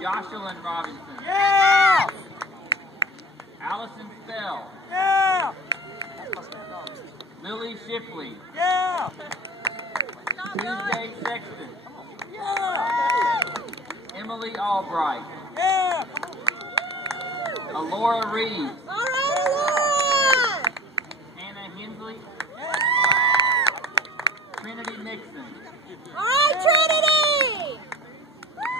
Jocelyn Robinson. Yeah! Allison Spell. Yeah! Lily Shipley. Yeah! Tuesday Sexton. Yeah! Emily Albright. Yeah! Alora Reeves. All right, Laura! Hannah Hensley. Trinity Nixon. All right, Trinity!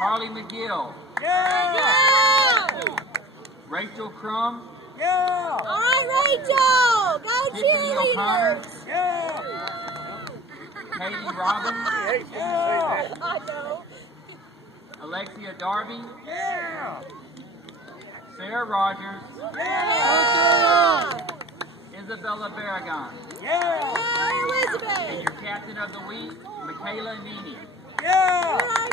Carly McGill. Yeah! Yeah! Rachel Crum. Yeah! All right, Rachel! Go Tiffany O'Connor. cheerleaders! Yeah! Katie Robbins. Yeah! I know. Alexia Darby. Yeah! Sarah Rogers. Yeah! Isabella Barragon. Yeah! Yeah, And Elizabeth! your captain of the week, Michaela Nini. Yeah! All right,